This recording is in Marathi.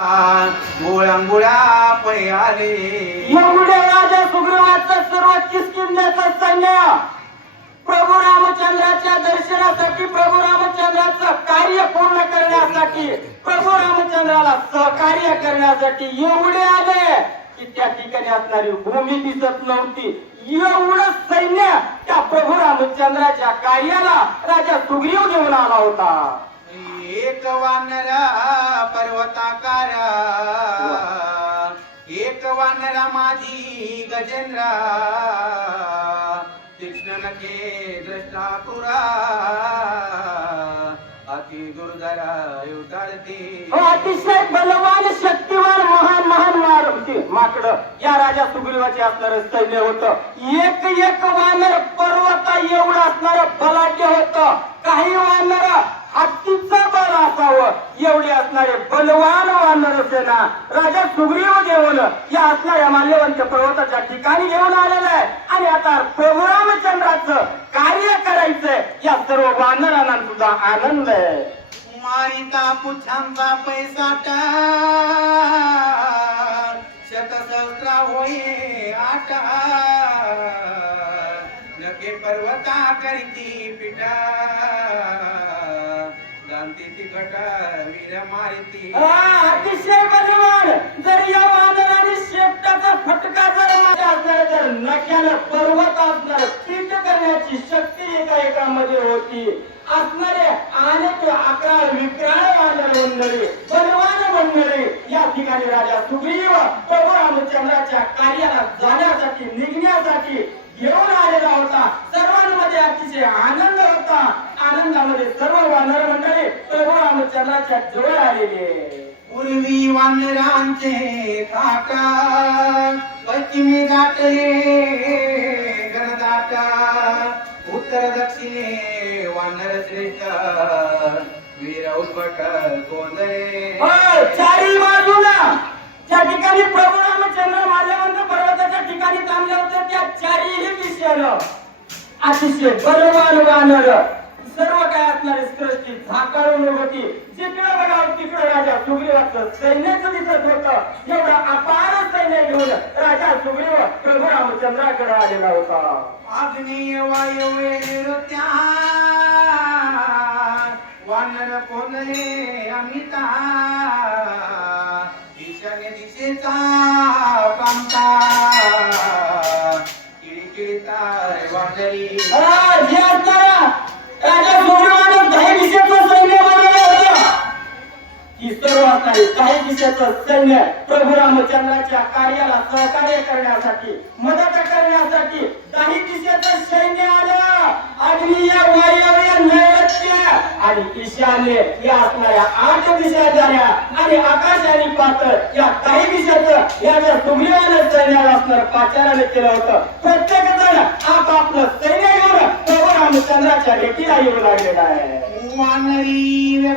गोळ्यांगुळ्या पयाले एवढे राजा सुग्रीवाचा सर्व किष्किंध्याचं सैन्य प्रभू रामचंद्राच्या दर्शनासाठी, प्रभू रामचंद्राचं कार्य पूर्ण करण्यासाठी, प्रभू रामचंद्राला सहकार्य करण्यासाठी एवढे आले की त्या ठिकाणी असणारी भूमी दिसत नव्हती. एवढं सैन्य त्या प्रभू रामचंद्राच्या कार्याला राजा सुग्रीव घेऊन आला होता. एक वानरा पर्वताकार, एक वानरा माझी गजेंद्रा, तीक्ष्ण नखे दृष्टा तुरा, अति दुर्धरा उतरती. अतिशय बलवान शक्तिवान महान माकड या राजा सुग्रीवाचे असणार सैन्य होतं. एक वानर पर्वता एवढं असणार बलाढ्य होतं. काही वानर हत्तीचं बल असावं एवढे असणारे बलवान वानर सेना राजा सुग्रीव घेऊन या असणाऱ्या माल्यवंत पर्वताच्या ठिकाणी घेऊन आलेला आहे. आणि आता प्रभू रामचंद्राचं कार्य करायचंय या सर्व वानरांना सुद्धा आनंद आहे. मारिता पुच्छांचा पैसाट, शतसहस्रा होई आट, नके पर्वता करीती पिटा, जाणती तिखट वीर मारिती. अतिशय बलवान जर या वानराने शेपटाचा फटका जर माझ्या असणार तर नक्यानं पर्वत असणार पीठ करण्याची शक्ती एकामध्ये होती. असणारे अनेक अकराळ विक्राळ वानर मंडळी, बलवान मंडळी या ठिकाणी राजा सुग्रीव प्रभू रामचंद्राच्या कार्याला जाण्यासाठी निघण्यासाठी घेऊन आलेला होता. सर्वांमध्ये अतिशय आनंद होता. आनंदामध्ये सर्व वानर मंडळी प्रभू रामचंद्राच्या जवळ आलेले. पूर्वी वानरांचे थाट, पश्चिमे गाठले गणदाट, उत्तर दक्षिणे वानर श्रेष्ठ, वीर उद्भट गोंधळे. चारी बाजूला त्या ठिकाणी प्रभू रामचंद्र माल्यवंत पर्वताच्या ठिकाणी थांबले होते. त्या चारीही दिशेनं अतिशय बलवान वानर सर्व काय असणारी सृष्टी झाकाळून होती. जिकडे बघावं तिकडे राजा सुग्रीवाचं सैन्यच दिसत होतं. एवढा अपार सैन्य घेऊन राजा सुग्रीव प्रभू रामचंद्राकडे आलेला होता. आग्नेय वायव्य नृत्या, वानर कोणले अमिता, ईशान्य दिशेचा कांता, किळकिळताय वानरी. राजा सुग्रीवानं काही दिशेचं सैन्य बनवलं होतं. ही सर्व असणारी काही दिशेचं सैन्य प्रभू रामचंद्राच्या कार्याला सहकार्य करण्यासाठी, मदत करण्यासाठी काही दिशेचं सैन्य आलं. आग्नेय वायव्य नैऋत्य आणि ईशान्य या असणाऱ्या 8 दिशा झाल्या. आणि आकाश आणि पाताळ या काही दिशेचं याच्या सुग्रीवानं सैन्याला असणार पाचाराने केलं होतं. प्रत्येक जण आपापलं सैन्य घेऊन प्रभू रामचंद्राच्या भेटीला येऊ लागलेला आहे. वानरी